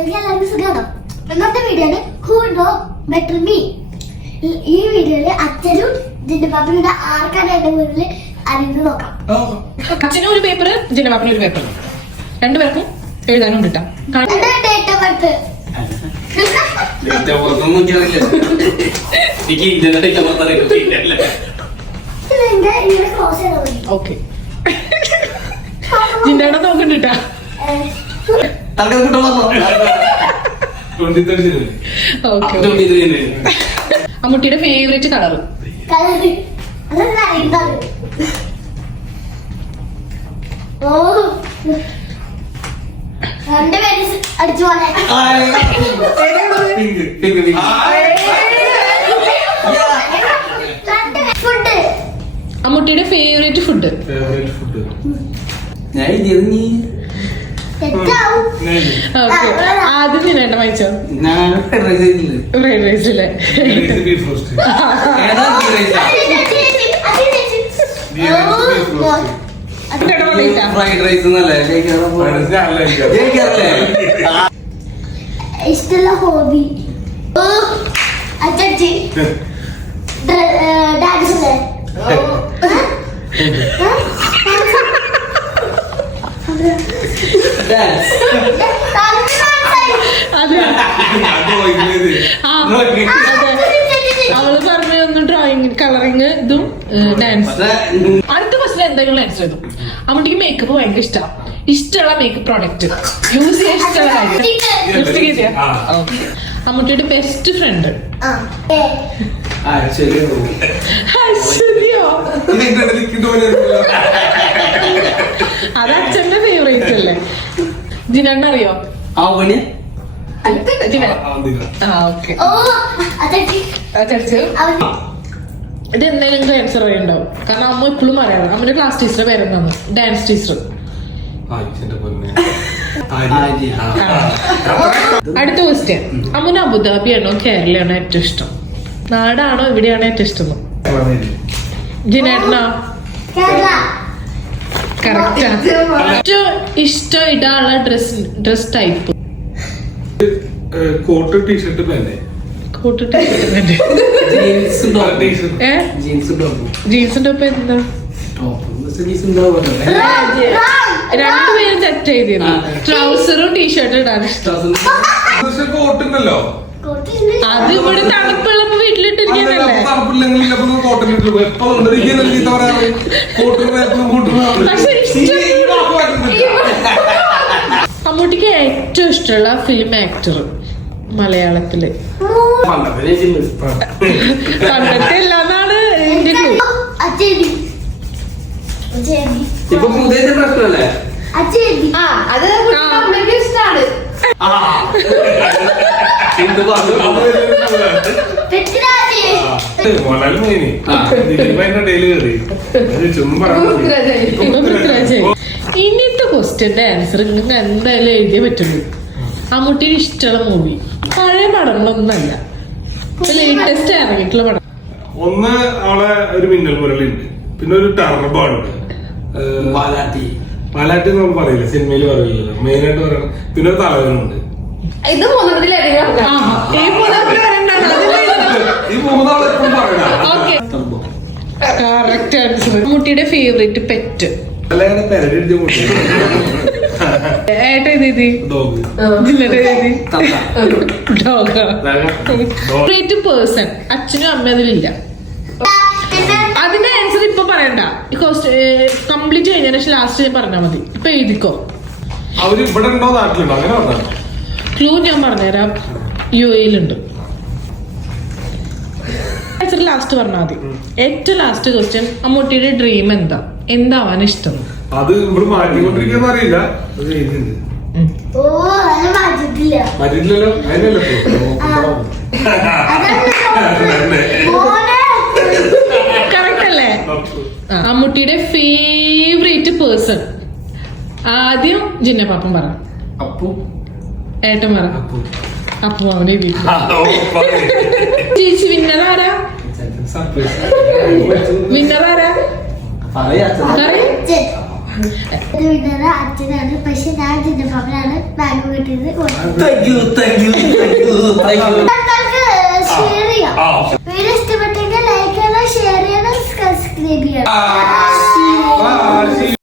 എല്ലാവർക്കും സുഖമാണോ? ഇന്നത്തെ വീഡിയോയില് ഹൂ നോ ബെറ്റർ മീ. ഈ വീഡിയോയില് അച്ഛനും ജിന്നപ്പാപ്പനും ആർക്കാണ് എന്റെ മുന്നിൽ അറിയുന്നത് നോക്കാം. അച്ഛനും ഒരു പേപ്പർ, ജിന്നപ്പാപ്പനും ഒരു പേപ്പർ, രണ്ടുപേർക്കും എഴുതാനും കിട്ടാം. ഡേറ്റ് ഓഫ് ബർത്ത് ക്ലോസ് ചെയ്താൽ മതി. ഓക്കെ, ജിന്നയുടെ നോക്കണ്ടിട്ടാ. അമ്മൂട്ടിയുടെ ഫേവറേറ്റ് കളർ അടിച്ചു പോലെ ഫുഡ്. അമ്മൂട്ടിയുടെ favourite food. ആദ്യം ജിന്നേട്ടൻ വായിച്ചോ? ഫ്രൈഡ് റൈസ് അല്ലേ? ഇഷ്ടമുള്ള ഹോബി അച്ഛി ഡാൻസ് അല്ലേ? അവള് പറഞ്ഞു ഡ്രോയിങ്, കളറിങ്, ഇതും ഡാൻസ്. അടുത്ത ക്വസ്റ്റൻ എന്തെങ്കിലും ആൻസർ ചെയ്തു. അമ്മക്ക് മേക്കപ്പ് ഭയങ്കര ഇഷ്ടമുള്ള മേക്കപ്പ് പ്രോഡക്റ്റ് യൂസ് ചെയ്യാൻ ഇഷ്ടമുള്ള കാര്യം. അമ്മൂട്ടിയുടെ ബെസ്റ്റ് ഫ്രണ്ട്. അത് അച്ഛന്റെ ഫേവറേറ്റ് അല്ലേ? ജിനണ്ണ അറിയോ? ഇത് എന്തായാലും ആൻസർ അറിയുണ്ടാവും, കാരണം അമ്മ എപ്പോഴും പറയാറ്. അമ്മയുടെ ക്ലാസ് ടീച്ചറെ പേരെന്താണ്? Dance teacher. അടുത്ത ക്വസ്റ്റ്യൻ. അമ്മന് അബുദാബിയാണോ കേരളയാണോ ഏറ്റവും ഇഷ്ടം? നാടാണോ ഇവിടെയാണോ ഏറ്റവും ഇഷ്ടം? ജിനേട്ടനോ? കറക്റ്റാ. ഏറ്റവും ഇഷ്ടം ഇടാനുള്ള dress type? Coat T-shirt pant. Coat T-shirt pant. ജീൻസും ടോപ്പ് എന്താ? രണ്ടുപേരും സെറ്റ് ചെയ്തിരുന്നു. ട്രൗസറും ടീഷർട്ടും ഇടാൻ ഇഷ്ടം. കോട്ടുണ്ടല്ലോ, അത് ഇവിടെ തണുപ്പുള്ളപ്പോ വീട്ടിലിട്ടിരിക്കുന്നല്ലേ? അമ്മൂട്ടിക്ക് ഏറ്റവും ഇഷ്ടമുള്ള ഫിലിം ആക്ടർ മലയാളത്തില്? പണ്ടത്തെ എല്ലാന്നാണ് എന്റെ പ്രശ്നമല്ലേ? ഇന്നത്തെ ക്വസ്റ്റ്യന്റെ ആൻസർ നിങ്ങൾക്ക് എന്തായാലും എഴുതിയേ പറ്റുള്ളൂ. അമ്മൂട്ടിയുടെ ഇഷ്ടമുള്ള മൂവി പഴയ പടങ്ങളൊന്നല്ല, ലേറ്റസ്റ്റ് ഇറങ്ങിയിട്ടുള്ള പടം. ഒന്ന് അവളെ ഒരു മിന്നൽ മുരളിയുണ്ട്, പിന്നെ ഒരു ടർബോ ഉണ്ട്, പാലാട്ടി നമ്മൾ പറയില്ല, സിനിമയിൽ പറയില്ലല്ലോ, മെയിനായിട്ട് പറയണം. പിന്നെ ഒരു തലവനുണ്ട്. ഇത് ഈ മൂന്നാളെ എപ്പോഴും പറയണം. Correct answer. അമ്മൂട്ടിയുടെ ഫേവറേറ്റ് പെറ്റ്? Favourite person? അച്ഛനും അമ്മ അതിലില്ല. അതിന്റെ ആൻസർ ഇപ്പൊ പറയണ്ട, കംപ്ലീറ്റ് കഴിഞ്ഞ ലാസ്റ്റ് ഞാൻ പറഞ്ഞാൽ മതി. ഇപ്പൊ എഴുതിക്കോ. ക്ലൂ ഞാൻ പറഞ്ഞുതരാം. UAE-ലുണ്ട്. ആൻസർ ലാസ്റ്റ് പറഞ്ഞാൽ മതി. ഏറ്റവും ലാസ്റ്റ് ക്വസ്റ്റ്യൻ. അമ്മൂട്ടിയുടെ ഡ്രീം എന്താ? എന്താവാൻ ഇഷ്ടം? അത് ഇവിടെ മാറ്റിക്കൊണ്ടിരിക്കുന്ന അറിയില്ല. മാറ്റിട്ടില്ലല്ലോ, അതിനല്ലോ. കറക്റ്റ് അല്ലേ? അമ്മൂട്ടിയുടെ ഫേവറേറ്റ് പേഴ്സൺ? ആദ്യം ജിന്നപ്പാപ്പൻ പറ. അപ്പു. ഏട്ടൻ പറ. അപ്പു. അവനെ ചേച്ചി വിന്നർ ആരാ? വിന്നർ ആരാ? ഇത് വീട്ടുകാരെ അച്ഛനാണ്, പക്ഷെ ഞാൻ ജിന്റെ പാപ്പനാണ് ബാങ്ക് കിട്ടിയത്. ഷെയർ ചെയ്യാം. വീഡിയോ ഇഷ്ടപ്പെട്ടെങ്കിൽ ലൈക്ക് ചെയ്യണം, ഷെയർ ചെയ്യണം, സബ്സ്ക്രൈബ് ചെയ്യണം.